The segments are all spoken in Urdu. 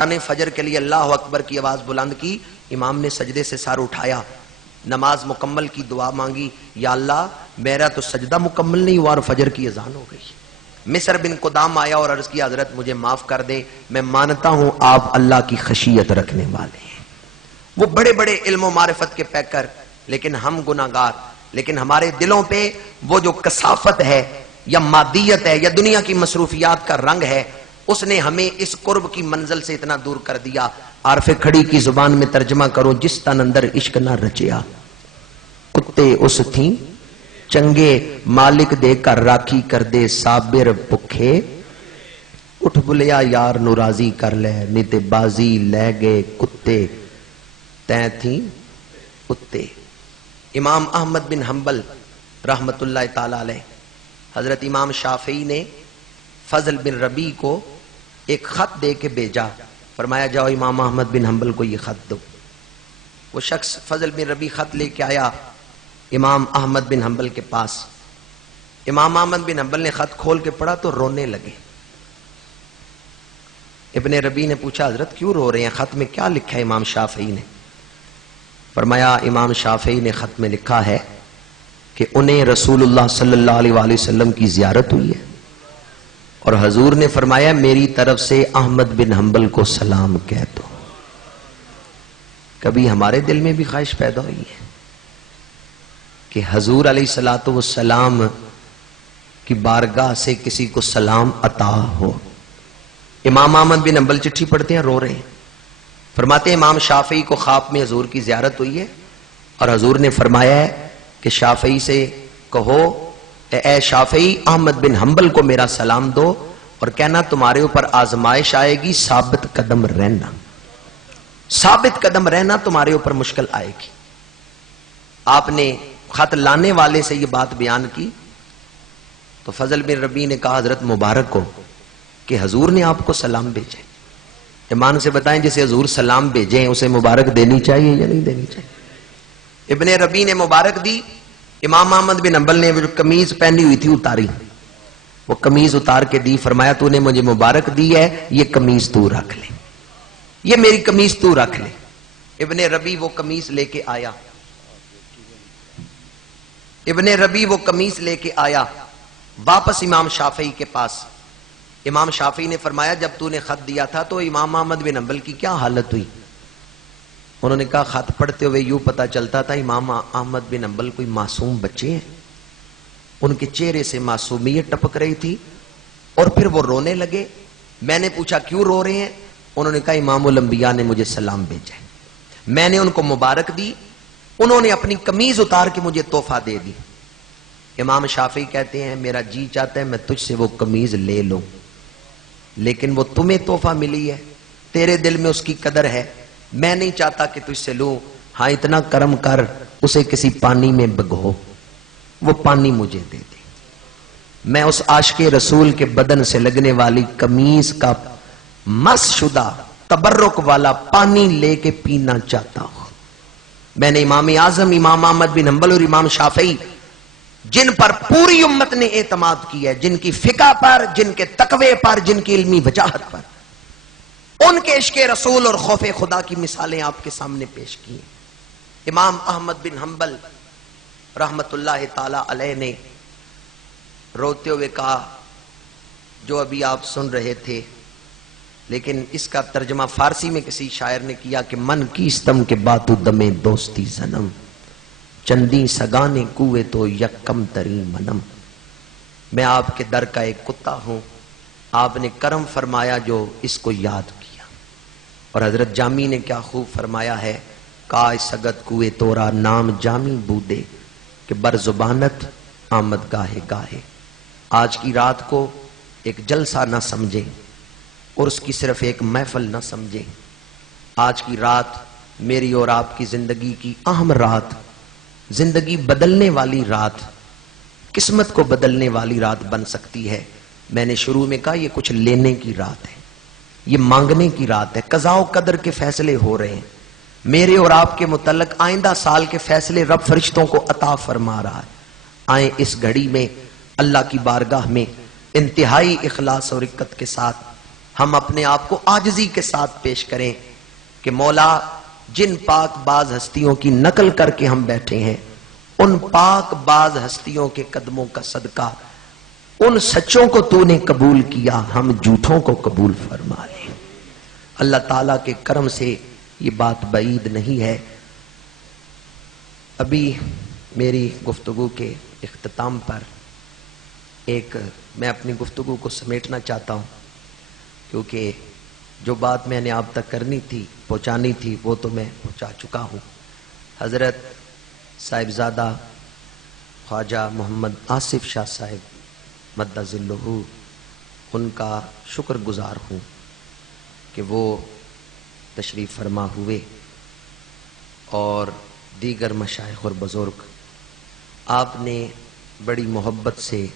نے فجر کے لیے اللہ اکبر کی آواز بلند کی، امام نے سجدے سے سر اٹھایا، نماز مکمل کی، دعا مانگی، یا اللہ میرا تو سجدہ مکمل نہیں ہوا اور فجر کی اذان ہو گئی۔ مصر بن قدام آیا اور عرض کیا حضرت مجھے معاف کر دیں، میں مانتا ہوں آپ اللہ کی خشیت رکھنے والے ہیں۔ وہ بڑے بڑے علم و معرفت کے پیکر، لیکن ہم گناہگار، لیکن ہمارے دلوں پہ وہ جو کثافت ہے یا مادیت ہے یا دنیا کی مصروفیات کا رنگ ہے، اس نے ہمیں اس قرب کی منزل سے اتنا دور کر دیا۔ عارف کھڑی کی زبان میں ترجمہ کرو، جس تن اندر عشق نہ رچیا، کتے اس تھیں چنگے، مالک دے کر راکھی کر دے صابر بکھے، اٹھ بلیا یار نو راضی کر لے، نیتے بازی لے گئے کتے تیں تھیں کتے۔ امام احمد بن حنبل رحمت اللہ تعالی علیہ، حضرت امام شافعی نے فضل بن ربیع کو ایک خط دے کے بھیجا، فرمایا جاؤ امام احمد بن حنبل کو یہ خط دو۔ وہ شخص فضل بن ربیع خط لے کے آیا امام احمد بن حنبل کے پاس۔ امام احمد بن حنبل نے خط کھول کے پڑھا تو رونے لگے۔ ابن ربیع نے پوچھا حضرت کیوں رو رہے ہیں، خط میں کیا لکھا ہے امام شافعی نے؟ فرمایا امام شافعی نے خط میں لکھا ہے کہ انہیں رسول اللہ صلی اللہ علیہ وآلہ وسلم کی زیارت ہوئی ہے، اور حضور نے فرمایا میری طرف سے احمد بن حنبل کو سلام کہہ دو۔ کبھی ہمارے دل میں بھی خواہش پیدا ہوئی ہے کہ حضور علیہ الصلوۃ والسلام کی بارگاہ سے کسی کو سلام عطا ہو۔ امام احمد بن حنبل چٹھی پڑھتے ہیں، رو رہے ہیں، فرماتے ہیں امام شافعی کو خواب میں حضور کی زیارت ہوئی ہے، اور حضور نے فرمایا ہے کہ شافعی سے کہو اے شافعی احمد بن حنبل کو میرا سلام دو، اور کہنا تمہارے اوپر آزمائش آئے گی، ثابت قدم رہنا، ثابت قدم رہنا تمہارے اوپر مشکل آئے گی۔ آپ نے خط لانے والے سے یہ بات بیان کی تو فضل بن ربیع نے کہا حضرت مبارک ہو کہ حضور نے آپ کو سلام بھیجے۔ ایمان سے بتائیں جسے حضور سلام بھیجیں اسے مبارک دینی چاہیے یا نہیں دینی چاہیے؟ ابن ربیع نے مبارک دی۔ امام احمد بن حنبل نے جو قمیض پہنی ہوئی تھی اتاری، وہ قمیض اتار کے دی، فرمایا تو نے مجھے مبارک دی ہے، یہ قمیض تو رکھ لے، یہ میری قمیض تو رکھ لے۔ ابن ربیع وہ قمیض لے کے آیا، ابن ربیع وہ قمیض لے کے آیا واپس امام شافعی کے پاس۔ امام شافعی نے فرمایا جب تو نے خط دیا تھا تو امام احمد بن حنبل کی کیا حالت ہوئی؟ انہوں نے کہا خط پڑھتے ہوئے یوں پتا چلتا تھا امام احمد بن حنبل کوئی معصوم بچے ہیں، ان کے چہرے سے معصومیت ٹپک رہی تھی، اور پھر وہ رونے لگے۔ میں نے پوچھا کیوں رو رہے ہیں؟ انہوں نے کہا امام الانبیاء نے مجھے سلام بھیجا ہے، میں نے ان کو مبارک دی، انہوں نے اپنی قمیض اتار کے مجھے تحفہ دے دی۔ امام شافعی کہتے ہیں میرا جی چاہتا ہے میں تجھ سے وہ قمیض لے لوں، لیکن وہ تمہیں تحفہ ملی ہے، تیرے دل میں اس کی قدر ہے، میں نہیں چاہتا کہ تجھ سے لوں۔ ہاں اتنا کرم کر اسے کسی پانی میں بگو، وہ پانی مجھے دے دے، میں اس عاشق رسول کے بدن سے لگنے والی قمیض کا مس شدہ تبرک والا پانی لے کے پینا چاہتا ہوں۔ میں نے امام اعظم امام احمد بن حنبل اور امام شافعی جن پر پوری امت نے اعتماد کیا ہے، جن کی فقہ پر، جن کے تقوی پر، جن کی علمی وجاہت پر، ان کے عشق رسول اور خوف خدا کی مثالیں آپ کے سامنے پیش کی ہیں۔ امام احمد بن حنبل رحمت اللہ تعالی علیہ نے روتے ہوئے کہا جو ابھی آپ سن رہے تھے، لیکن اس کا ترجمہ فارسی میں کسی شاعر نے کیا کہ من کی استم کے باتو دمے دوستی زنم، چندی سگانے کوئے تو یکم تری منم۔ میں آپ کے در کا ایک کتا ہوں، آپ نے کرم فرمایا جو اس کو یاد کیا۔ اور حضرت جامی نے کیا خوب فرمایا ہے، کائے سگت کوئے تورا نام جامی بودے کہ بر زبانت آمد گاہے گاہے۔ آج کی رات کو ایک جلسہ نہ سمجھیں اور اس کی صرف ایک محفل نہ سمجھیں، آج کی رات میری اور آپ کی زندگی کی اہم رات، زندگی بدلنے والی رات، قسمت کو بدلنے والی رات بن سکتی ہے۔ میں نے شروع میں کہا یہ کچھ لینے کی رات ہے، یہ مانگنے کی رات ہے، قضاء و قدر کے فیصلے ہو رہے ہیں، میرے اور آپ کے متعلق آئندہ سال کے فیصلے رب فرشتوں کو عطا فرما رہا ہے۔ آئیں اس گھڑی میں اللہ کی بارگاہ میں انتہائی اخلاص اور رقت کے ساتھ ہم اپنے آپ کو عاجزی کے ساتھ پیش کریں کہ مولا جن پاک باز ہستیوں کی نقل کر کے ہم بیٹھے ہیں، ان پاک باز ہستیوں کے قدموں کا صدقہ ان سچوں کو تو نے قبول کیا، ہم جھوٹوں کو قبول فرما لیں۔ اللہ تعالیٰ کے کرم سے یہ بات بعید نہیں ہے۔ ابھی میری گفتگو کے اختتام پر میں اپنی گفتگو کو سمیٹنا چاہتا ہوں، کیونکہ جو بات میں نے آپ تک کرنی تھی، پہنچانی تھی، وہ تو میں پہنچا چکا ہوں۔ حضرت صاحبزادہ خواجہ محمد آصف شاہ صاحب مدہ ذلہ، ان کا شکر گزار ہوں کہ وہ تشریف فرما ہوئے، اور دیگر مشائخ اور بزرگ، آپ نے بڑی محبت سے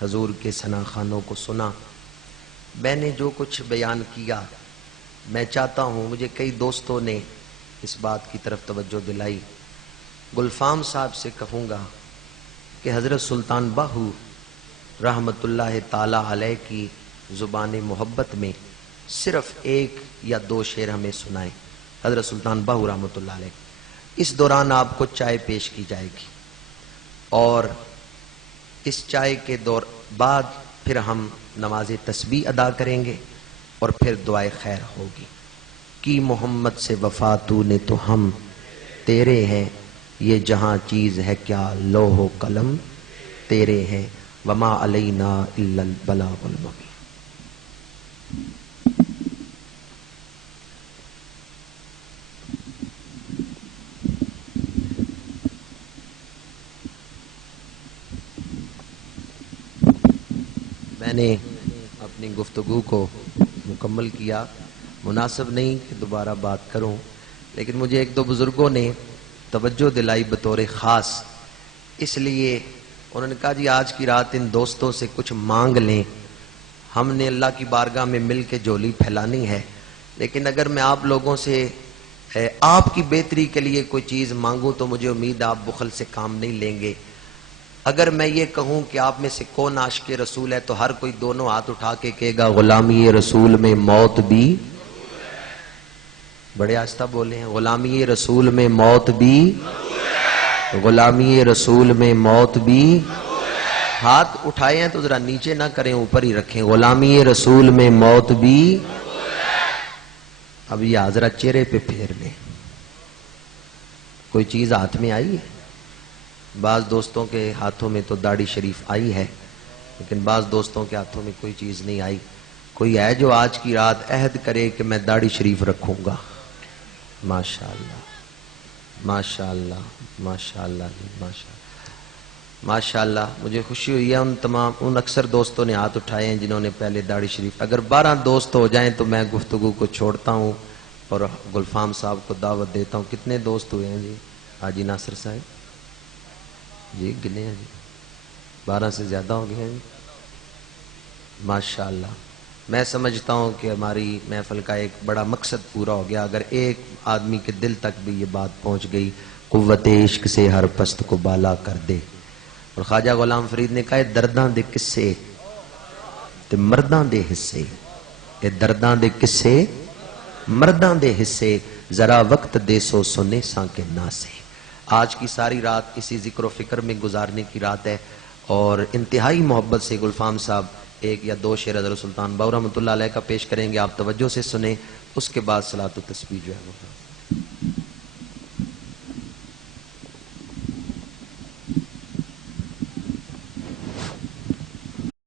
حضور کے ثنا خوانوں کو سنا۔ میں نے جو کچھ بیان کیا، میں چاہتا ہوں، مجھے کئی دوستوں نے اس بات کی طرف توجہ دلائی، گلفام صاحب سے کہوں گا کہ حضرت سلطان باہو رحمت اللہ تعالی علیہ کی زبان محبت میں صرف ایک یا دو شعر ہمیں سنائیں، حضرت سلطان باہو رحمت اللہ علیہ۔ اس دوران آپ کو چائے پیش کی جائے گی، اور اس چائے کے دور بعد پھر ہم نماز تسبیح ادا کریں گے، اور پھر دعائے خیر ہوگی۔ کی محمد سے وفا تو نے تو ہم تیرے ہیں، یہ جہاں چیز ہے کیا لوح و قلم تیرے ہیں، وما علینا الا البلاغ المبین۔ میں نے اپنی گفتگو کو مکمل کیا، مناسب نہیں کہ دوبارہ بات کروں، لیکن مجھے ایک دو بزرگوں نے توجہ دلائی بطور خاص، اس لیے انہوں نے کہا جی آج کی رات ان دوستوں سے کچھ مانگ لیں، ہم نے اللہ کی بارگاہ میں مل کے جھولی پھیلانی ہے، لیکن اگر میں آپ لوگوں سے آپ کی بہتری کے لیے کوئی چیز مانگوں تو مجھے امید آپ بخل سے کام نہیں لیں گے۔ اگر میں یہ کہوں کہ آپ میں سے کون عاشق رسول ہے تو ہر کوئی دونوں ہاتھ اٹھا کے کہے گا غلامی رسول میں موت بھی، بڑے آہستہ بولے ہیں، غلامی رسول میں موت بھی، غلامی رسول میں موت بھی، ہاتھ اٹھائے ہیں تو ذرا نیچے نہ کریں، اوپر ہی رکھیں، غلامی رسول میں موت بھی۔ اب یہ حضرت چہرے پہ پھیر لیں، کوئی چیز ہاتھ میں آئی ہے؟ بعض دوستوں کے ہاتھوں میں تو داڑھی شریف آئی ہے، لیکن بعض دوستوں کے ہاتھوں میں کوئی چیز نہیں آئی۔ کوئی ہے جو آج کی رات عہد کرے کہ میں داڑھی شریف رکھوں گا؟ ماشاءاللہ ماشاءاللہ ماشاءاللہ ماشاءاللہ۔ مجھے خوشی ہوئی ہے ان اکثر دوستوں نے ہاتھ اٹھائے ہیں جنہوں نے پہلے داڑھی شریف۔ اگر 12 دوست ہو جائیں تو میں گفتگو کو چھوڑتا ہوں اور گلفام صاحب کو دعوت دیتا ہوں۔ کتنے دوست ہوئے ہیں جی؟ حاجی ناصر صاحب جی گنے ہیں جی، 12 سے زیادہ ہو گئے ہیں جی، ماشاءاللہ۔ میں سمجھتا ہوں کہ ہماری محفل کا ایک بڑا مقصد پورا ہو گیا، اگر ایک آدمی کے دل تک بھی یہ بات پہنچ گئی، قوت عشق سے ہر پست کو بالا کر دے۔ اور خواجہ غلام فرید نے کہا اے درداں دے قصے تے مرداں دے حصے، اے درداں دے قصے مرداں دے حصے، ذرا وقت دے سو سنے ساں کے ناسے۔ آج کی ساری رات اسی ذکر و فکر میں گزارنے کی رات ہے، اور انتہائی محبت سے گلفام صاحب ایک یا دو شعر حضرت سلطان باہو رحمۃ اللہ علیہ کا پیش کریں گے، آپ توجہ سے سنیں، اس کے بعد صلاۃ و تسبیح جو ہے وہ